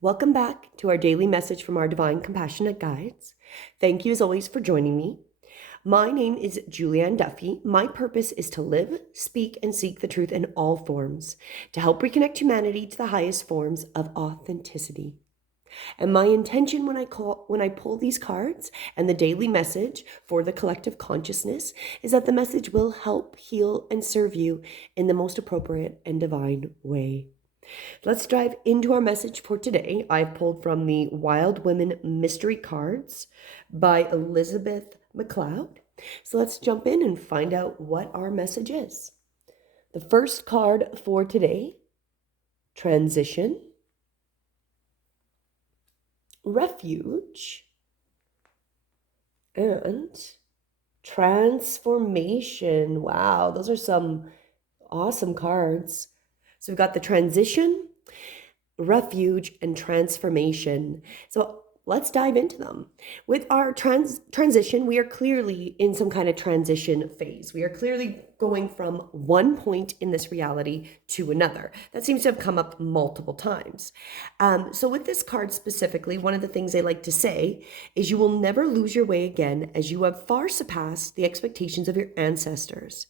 Welcome back to our daily message from our Divine Compassionate Guides. Thank you as always for joining me. My name is Julianne Duffy. My purpose is to live, speak, and seek the truth in all forms, to help reconnect humanity to the highest forms of authenticity. And my intention when I pull these cards and the daily message for the collective consciousness is that the message will help heal and serve you in the most appropriate and divine way. Let's dive into our message for today. I've pulled from the Wild Women Mystery Cards by Elizabeth McLeod. So let's jump in and find out what our message is. The first card for today, Transition, Refuge, and Transformation. Wow, those are some awesome cards. So we've got the Transition, Refuge, and Transformation. So let's dive into them. With our transition, we are clearly in some kind of transition phase. We are clearly going from one point in this reality to another. That seems to have come up multiple times. So with this card specifically, one of the things I like to say is you will never lose your way again, as you have far surpassed the expectations of your ancestors.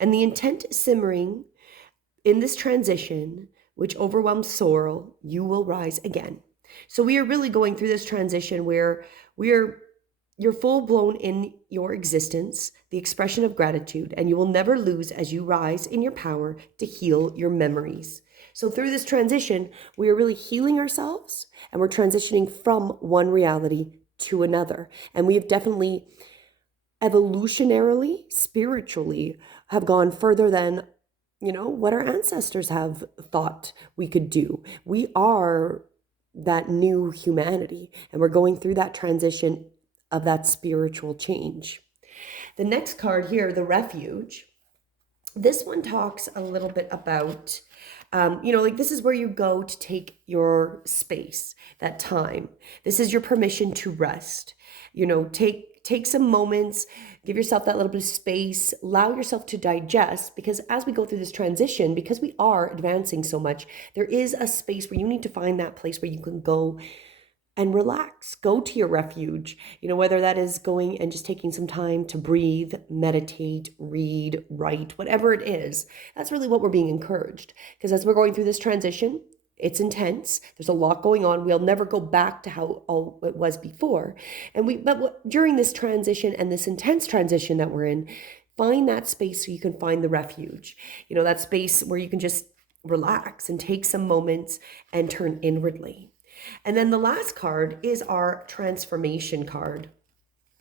And the intent simmering in this transition, which overwhelms sorrow, you will rise again. So we are really going through this transition where you're full blown in your existence, the expression of gratitude, and you will never lose as you rise in your power to heal your memories. So through this transition, we are really healing ourselves, and we're transitioning from one reality to another. And we have definitely evolutionarily, spiritually, have gone further than what our ancestors have thought we could do. We are that new humanity, and we're going through that transition of that spiritual change. The next card here, the Refuge, this one talks a little bit about, this is where you go to take your space, that time. This is your permission to rest. Take some moments, give yourself that little bit of space, allow yourself to digest, because as we go through this transition, because we are advancing so much, there is a space where you need to find that place where you can go and relax, go to your refuge, whether that is going and just taking some time to breathe, meditate, read, write, whatever it is. That's really what we're being encouraged, because as we're going through this transition, it's intense. There's a lot going on. We'll never go back to how all it was before. But during this transition and this intense transition that we're in, find that space so you can find the refuge. That space where you can just relax and take some moments and turn inwardly. And then the last card is our transformation card.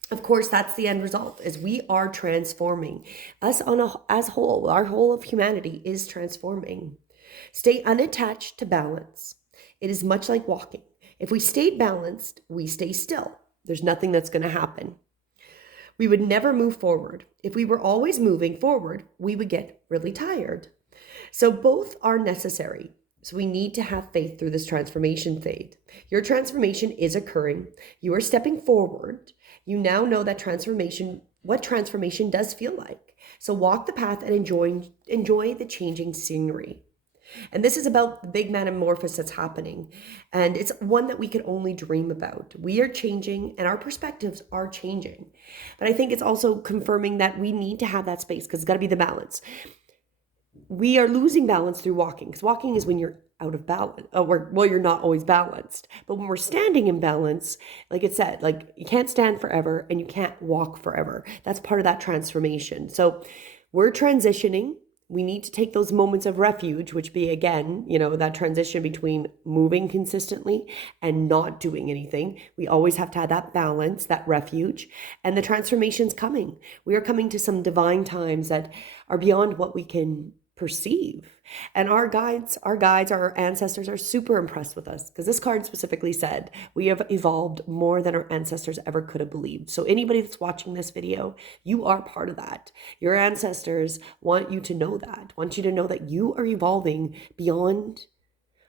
Of course, that's the end result, is we are transforming. Us as whole, our whole of humanity is transforming. Stay unattached to balance. It is much like walking. If we stayed balanced, we stay still. There's nothing that's going to happen. We would never move forward. If we were always moving forward, we would get really tired. So both are necessary. So we need to have faith through this transformation phase. Your transformation is occurring. You are stepping forward. You now know that what transformation does feel like. So walk the path and enjoy the changing scenery. And this is about the big metamorphosis that's happening. And it's one that we can only dream about. We are changing and our perspectives are changing. But I think it's also confirming that we need to have that space, because it's got to be the balance. We are losing balance through walking, because walking is when you're out of balance. You're not always balanced. But when we're standing in balance, like it said, you can't stand forever and you can't walk forever. That's part of that transformation. So we're transitioning. We need to take those moments of refuge, which be, again, that transition between moving consistently and not doing anything. We always have to have that balance, that refuge, and the transformation's coming. We are coming to some divine times that are beyond what we can perceive. And our guides, our ancestors are super impressed with us, because this card specifically said we have evolved more than our ancestors ever could have believed. So anybody that's watching this video, you are part of that. Your ancestors want you to know that you are evolving beyond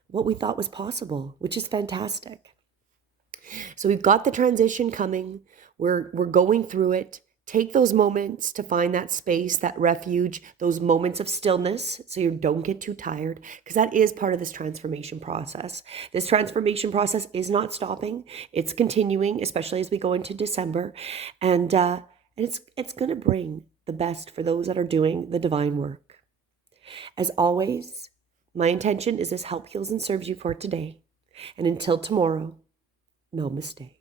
what we thought was possible, which is fantastic. So we've got the transition coming. We're going through it. Take those moments to find that space, that refuge, those moments of stillness so you don't get too tired, because that is part of this transformation process. This transformation process is not stopping. It's continuing, especially as we go into December. And it's going to bring the best for those that are doing the divine work. As always, my intention is this help, heals, and serves you for today. And until tomorrow, namaste.